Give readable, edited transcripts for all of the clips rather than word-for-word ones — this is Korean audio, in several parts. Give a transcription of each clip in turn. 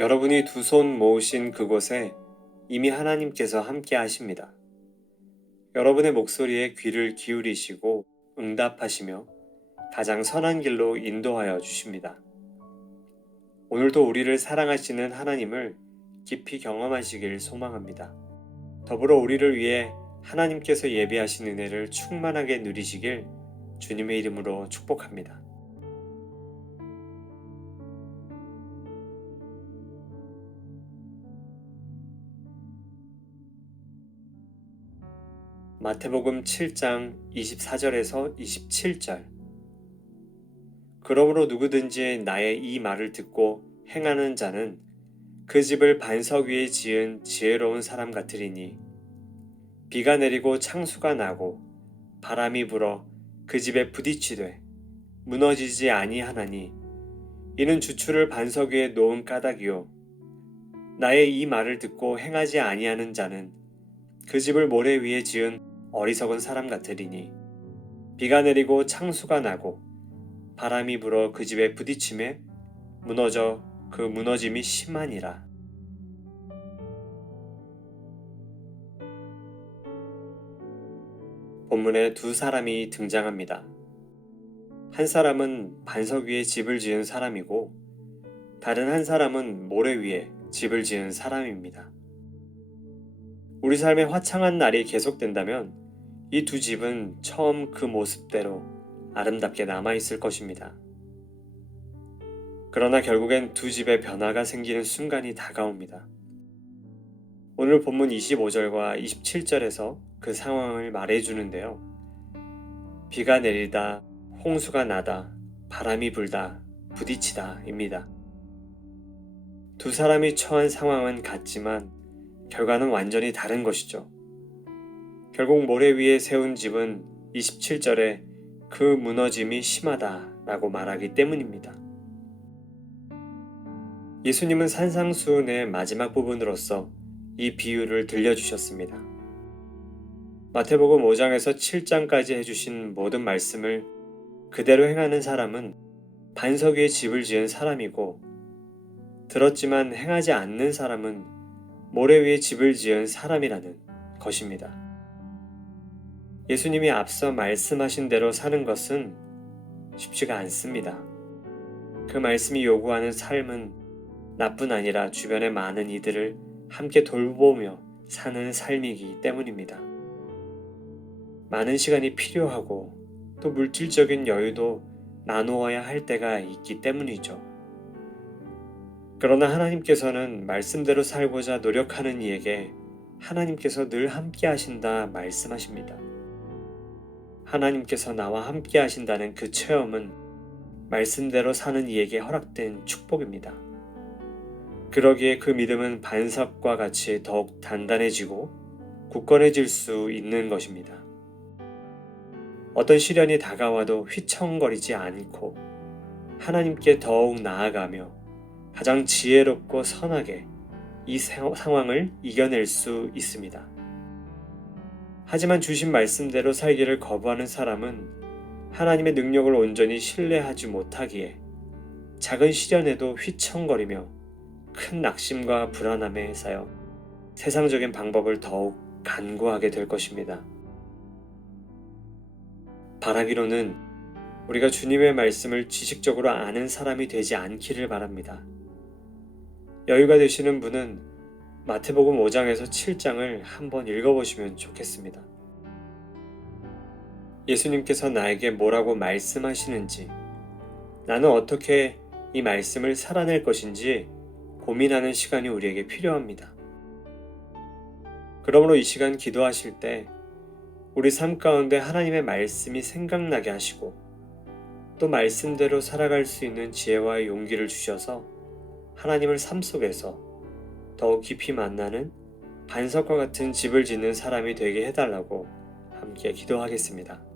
여러분이 두 손 모으신 그곳에 이미 하나님께서 함께 하십니다. 여러분의 목소리에 귀를 기울이시고 응답하시며 가장 선한 길로 인도하여 주십니다. 오늘도 우리를 사랑하시는 하나님을 깊이 경험하시길 소망합니다. 더불어 우리를 위해 하나님께서 예비하신 은혜를 충만하게 누리시길 주님의 이름으로 축복합니다. 마태복음 7장 24절에서 27절. 그러므로 누구든지 나의 이 말을 듣고 행하는 자는 그 집을 반석 위에 지은 지혜로운 사람 같으리니 비가 내리고 창수가 나고 바람이 불어 그 집에 부딪히되 무너지지 아니하나니 이는 주추를 반석 위에 놓은 까닭이요 나의 이 말을 듣고 행하지 아니하는 자는 그 집을 모래 위에 지은 어리석은 사람 같으리니 비가 내리고 창수가 나고 바람이 불어 그 집에 부딪힘에 무너져 그 무너짐이 심하니라. 본문에 두 사람이 등장합니다. 한 사람은 반석 위에 집을 지은 사람이고 다른 한 사람은 모래 위에 집을 지은 사람입니다. 우리 삶의 화창한 날이 계속된다면 이 두 집은 처음 그 모습대로 아름답게 남아있을 것입니다. 그러나 결국엔 두 집의 변화가 생기는 순간이 다가옵니다. 오늘 본문 25절과 27절에서 그 상황을 말해주는데요. 비가 내리다, 홍수가 나다, 바람이 불다, 부딪히다 입니다. 두 사람이 처한 상황은 같지만 결과는 완전히 다른 것이죠. 결국 모래 위에 세운 집은 27절에 그 무너짐이 심하다라고 말하기 때문입니다. 예수님은 산상수훈의 마지막 부분으로서 이 비유를 들려주셨습니다. 마태복음 5장에서 7장까지 해주신 모든 말씀을 그대로 행하는 사람은 반석 위에 집을 지은 사람이고 들었지만 행하지 않는 사람은 모래 위에 집을 지은 사람이라는 것입니다. 예수님이 앞서 말씀하신 대로 사는 것은 쉽지가 않습니다. 그 말씀이 요구하는 삶은 나뿐 아니라 주변의 많은 이들을 함께 돌보며 사는 삶이기 때문입니다. 많은 시간이 필요하고 또 물질적인 여유도 나누어야 할 때가 있기 때문이죠. 그러나 하나님께서는 말씀대로 살고자 노력하는 이에게 하나님께서 늘 함께 하신다 말씀하십니다. 하나님께서 나와 함께 하신다는 그 체험은 말씀대로 사는 이에게 허락된 축복입니다. 그러기에 그 믿음은 반석과 같이 더욱 단단해지고 굳건해질 수 있는 것입니다. 어떤 시련이 다가와도 휘청거리지 않고 하나님께 더욱 나아가며 가장 지혜롭고 선하게 이 상황을 이겨낼 수 있습니다. 하지만 주신 말씀대로 살기를 거부하는 사람은 하나님의 능력을 온전히 신뢰하지 못하기에 작은 시련에도 휘청거리며 큰 낙심과 불안함에 쌓여 세상적인 방법을 더욱 간구하게 될 것입니다. 바라기로는 우리가 주님의 말씀을 지식적으로 아는 사람이 되지 않기를 바랍니다. 여유가 되시는 분은 마태복음 5장에서 7장을 한번 읽어보시면 좋겠습니다. 예수님께서 나에게 뭐라고 말씀하시는지, 나는 어떻게 이 말씀을 살아낼 것인지 고민하는 시간이 우리에게 필요합니다. 그러므로 이 시간 기도하실 때 우리 삶 가운데 하나님의 말씀이 생각나게 하시고 또 말씀대로 살아갈 수 있는 지혜와 용기를 주셔서 하나님을 삶 속에서 더욱 깊이 만나는 반석과 같은 집을 짓는 사람이 되게 해달라고 함께 기도하겠습니다.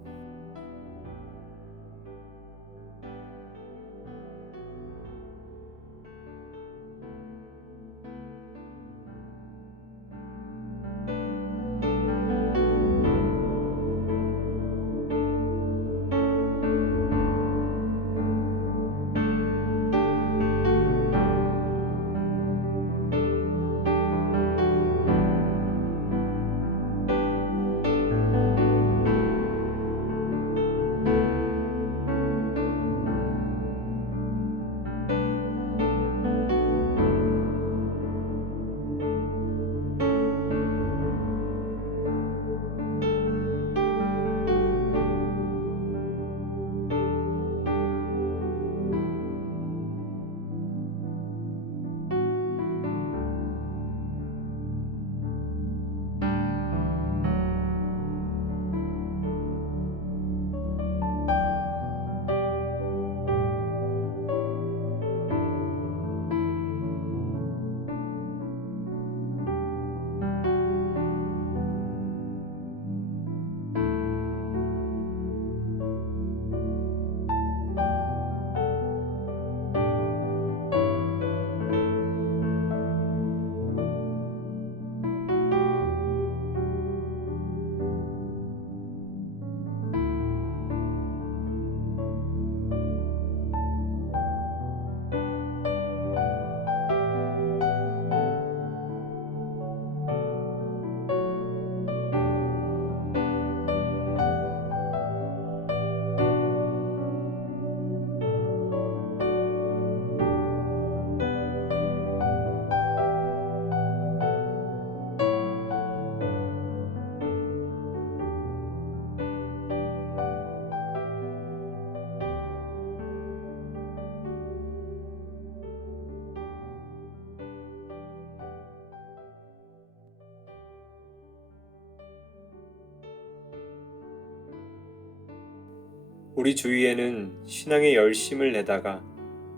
우리 주위에는 신앙에 열심을 내다가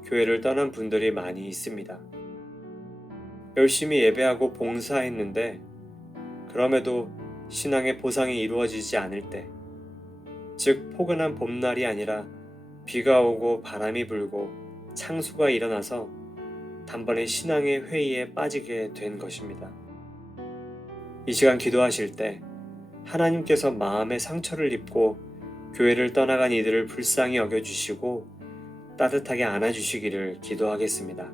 교회를 떠난 분들이 많이 있습니다. 열심히 예배하고 봉사했는데 그럼에도 신앙의 보상이 이루어지지 않을 때, 즉 포근한 봄날이 아니라 비가 오고 바람이 불고 창수가 일어나서 단번에 신앙의 회의에 빠지게 된 것입니다. 이 시간 기도하실 때 하나님께서 마음의 상처를 입고 교회를 떠나간 이들을 불쌍히 여겨주시고 따뜻하게 안아주시기를 기도하겠습니다.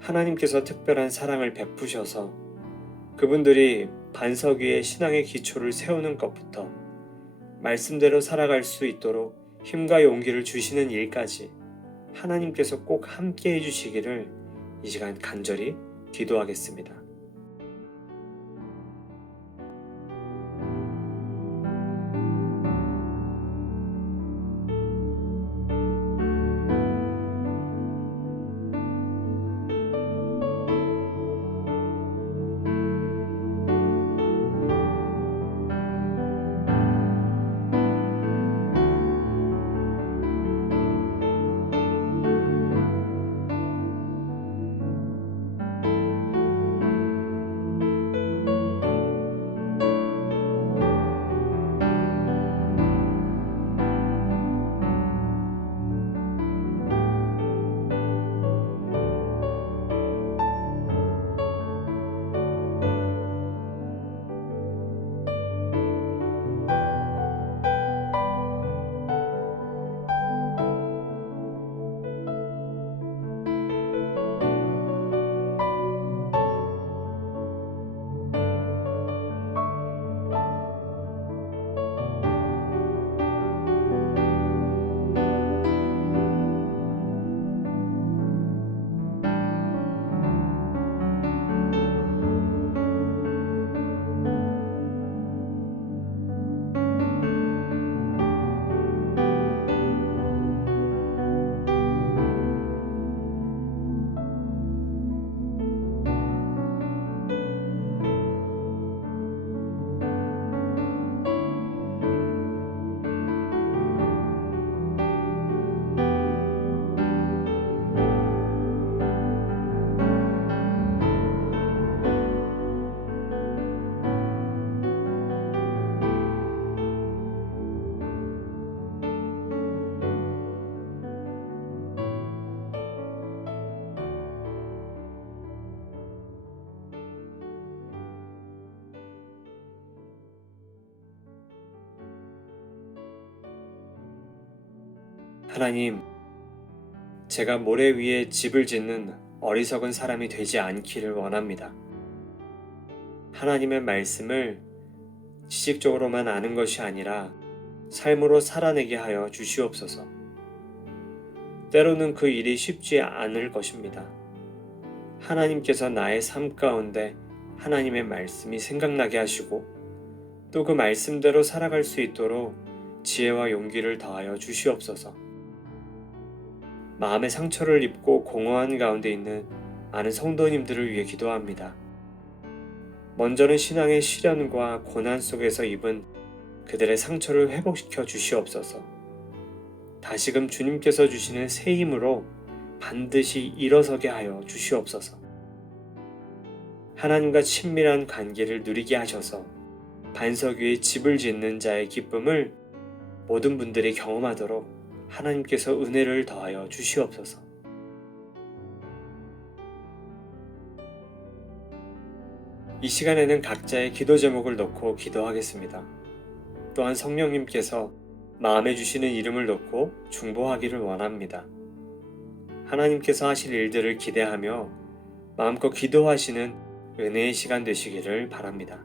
하나님께서 특별한 사랑을 베푸셔서 그분들이 반석 위에 신앙의 기초를 세우는 것부터 말씀대로 살아갈 수 있도록 힘과 용기를 주시는 일까지 하나님께서 꼭 함께 해주시기를 이 시간 간절히 기도하겠습니다. 하나님, 제가 모래 위에 집을 짓는 어리석은 사람이 되지 않기를 원합니다. 하나님의 말씀을 지식적으로만 아는 것이 아니라 삶으로 살아내게 하여 주시옵소서. 때로는 그 일이 쉽지 않을 것입니다. 하나님께서 나의 삶 가운데 하나님의 말씀이 생각나게 하시고 또 그 말씀대로 살아갈 수 있도록 지혜와 용기를 더하여 주시옵소서. 마음의 상처를 입고 공허한 가운데 있는 많은 성도님들을 위해 기도합니다. 먼저는 신앙의 시련과 고난 속에서 입은 그들의 상처를 회복시켜 주시옵소서. 다시금 주님께서 주시는 새 힘으로 반드시 일어서게 하여 주시옵소서. 하나님과 친밀한 관계를 누리게 하셔서 반석 위에 집을 짓는 자의 기쁨을 모든 분들이 경험하도록 하나님께서 은혜를 더하여 주시옵소서. 이 시간에는 각자의 기도 제목을 넣고 기도하겠습니다. 또한 성령님께서 마음에 주시는 이름을 넣고 중보하기를 원합니다. 하나님께서 하실 일들을 기대하며 마음껏 기도하시는 은혜의 시간 되시기를 바랍니다.